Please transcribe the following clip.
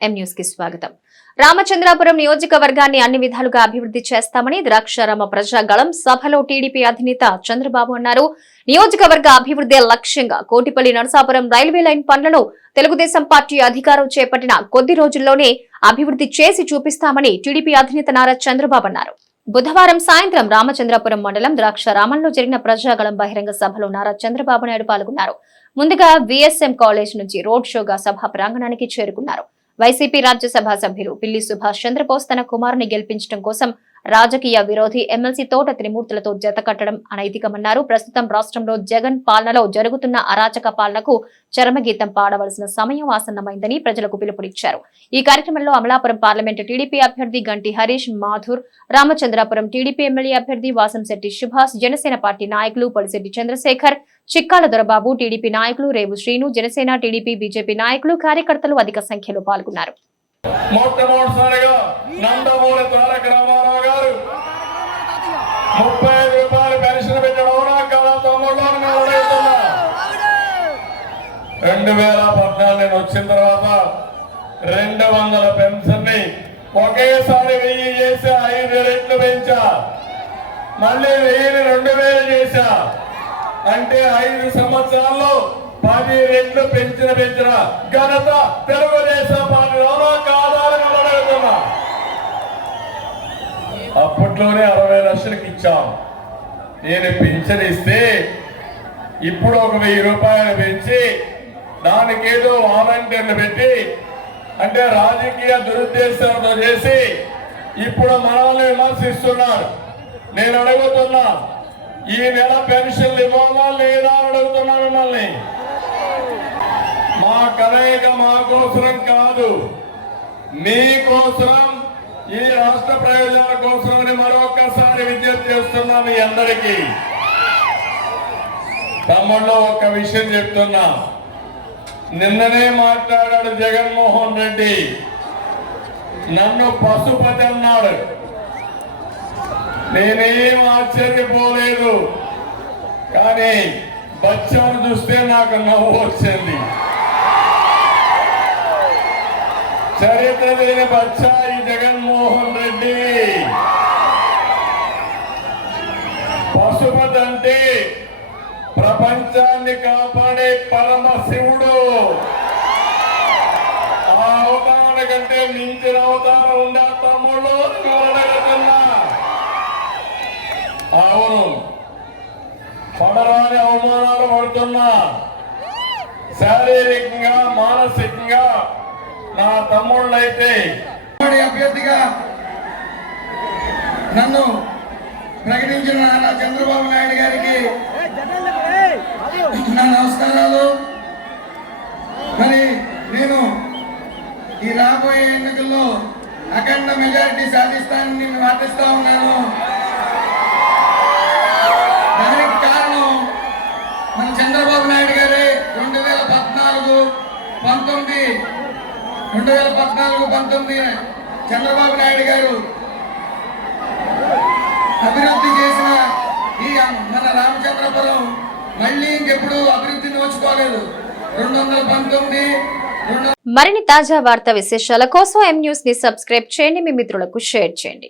ఎం న్యూస్కి స్వాగతం. రామచంద్రాపురం నియోజకవర్గాన్ని అన్ని విధాలుగా అభివృద్ధి చేస్తామని ద్రాక్షారామ ప్రజాగళం సభలో టీడీపీ అధినేత చంద్రబాబు అన్నారు. నియోజకవర్గ అభివృద్ధి లక్ష్యంగా కోటిపల్లి నరసాపురం రైల్వే లైన్ పనులను తెలుగుదేశం పార్టీ అధికారం చేపట్టిన కొద్ది రోజుల్లోనే అభివృద్ధి చేసి చూపిస్తామని టీడీపీ అధినేత నారా చంద్రబాబు అన్నారు. బుధవారం సాయంత్రం రామచంద్రపురం మండలం ద్రాక్షారామంలో జరిగిన ప్రజాగళం బహిరంగ సభలో నారా చంద్రబాబు నాయుడు పాల్గొన్నారు. ముందుగా విఎస్ఎం కాలేజ్ నుంచి రోడ్ షోగా సభ ప్రాంగణానికి చేరుకున్నారు. వైసీపీ రాజ్యసభ సభ్యులు పిల్లి సుభాష్ చంద్రబోస్ తన కుమారుని గెలిపించడం కోసం రాజకీయ విరోధి ఎమ్మెల్సీ తోట త్రిమూర్తులతో జతకట్టడం అనైతికమన్నారు. ప్రస్తుతం రాష్ట్రంలో జగన్ పాలనలో జరుగుతున్న అరాచక పాలనకు చరమగీతం పాడవలసిన సమయం ఆసన్నమైందని ప్రజలకు పిలుపునిచ్చారు. ఈ కార్యక్రమంలో అమలాపురం పార్లమెంటు టీడీపీ అభ్యర్థి గంటి హరీష్ మాథూర్ రామచంద్రాపురం టీడీపీ ఎమ్మెల్యే అభ్యర్థి వాసంశెట్టి సుభాష్ జనసేన పార్టీ నాయకులు పొలిశెట్టి చంద్రశేఖర్ చిక్కాల దొరబాబు టీడీపీ నాయకులు రేవు శ్రీను జనసేన టీడీపీ బీజేపీ నాయకులు కార్యకర్తలు అధిక సంఖ్యలో పాల్గొన్నారు. మొట్టమొదటిసారిగా నందమూరి తారక రామారావు గారు ముప్పై ఐదు రూపాయలు పెన్షన్ పెట్టడం కదా తమ్ముళ్ళు రెండు వేల పద్నాలుగు నేను వచ్చిన తర్వాత రెండు వందల పెన్షన్ని ఒకేసారి వెయ్యి చేసి ఐదు రెట్లు పెంచా. మళ్ళీ వెయ్యిని రెండు వేలు చేశా అంటే ఐదు సంవత్సరాల్లో పది రెట్లు పెంచిన పెంచిన ఘనత తెలుగుదేశం పార్టీ అవునా కాదా అని నేను అడుగుతున్నా అప్పట్లోనే అరవై లక్షలకి ఇచ్చాం. నేను పెన్షన్ ఇస్తే ఇప్పుడు ఒక వెయ్యి రూపాయలు పెంచి దానికేదో వాలంటీర్లు పెట్టి అంటే రాజకీయ దురుద్దేశంతో చేసి ఇప్పుడు మనల్ని విమర్శిస్తున్నారు. నేను అడుగుతున్నా ఈ నెల పెన్షన్లు ఇవ్వాలా లేదా అడుగుతున్నా మిమ్మల్ని? మా కలయిక మా కోసరం కాదు మీ కోసం ఈ రాష్ట్ర ప్రయోజనాల కోసమని మరొకసారి విజ్ఞప్తి చేస్తున్నా మీ అందరికీ. తమ్ముళ్ళు ఒక విషయం చెప్తున్నా. నిన్ననే మాట్లాడాడు జగన్మోహన్ రెడ్డి. నన్ను పశుపతి అన్నాడు. నేనేం ఆశ్చర్యపోలేదు. కానీ బచ్చాను చూస్తే నాకు నవ్వు వచ్చింది. చరిత్ర లేని బచ్చాయి జగన్మోహన్ రెడ్డి. పశుపతి అంటే ప్రపంచాన్ని కాపాడే పరమ శివుడు ఆ అవతారణ కంటే మించిన అవతారం ఉండే తమ్ముళ్ళు అడగతున్నా అవును. పడరాని అవమానాలు పడుతున్నా. శారీరకంగా నా తమ్ముళ్ళైతే. ఉమ్మడి అభ్యర్థిగా నన్ను ప్రకటించిన నా చంద్రబాబు నాయుడు గారికి నా నమస్కారాలు. మరి నేను ఈ రాబోయే ఎన్నికల్లో అఖండ మెజారిటీ సాధిస్తానని నేను వాటిస్తా ఉన్నాను. దానికి కారణం మన చంద్రబాబు నాయుడు గారి. రెండు వేల పద్నాలుగు పంతొమ్మిది రెండు వేల పద్నాలుగు పంతొమ్మిది చంద్రబాబు నాయుడు గారు అభివృద్ధి చేసిన ఈ మన రామచంద్రపురం మళ్ళీ ఇంకెప్పుడు అభివృద్ధి నోచుకోలేదు. రెండు వందల పంతొమ్మిది మరిన్ని తాజా వార్తా విశేషాల కోసం ఎం న్యూస్ని సబ్స్క్రైబ్ చేయండి. మీ మిత్రులకు షేర్ చేయండి.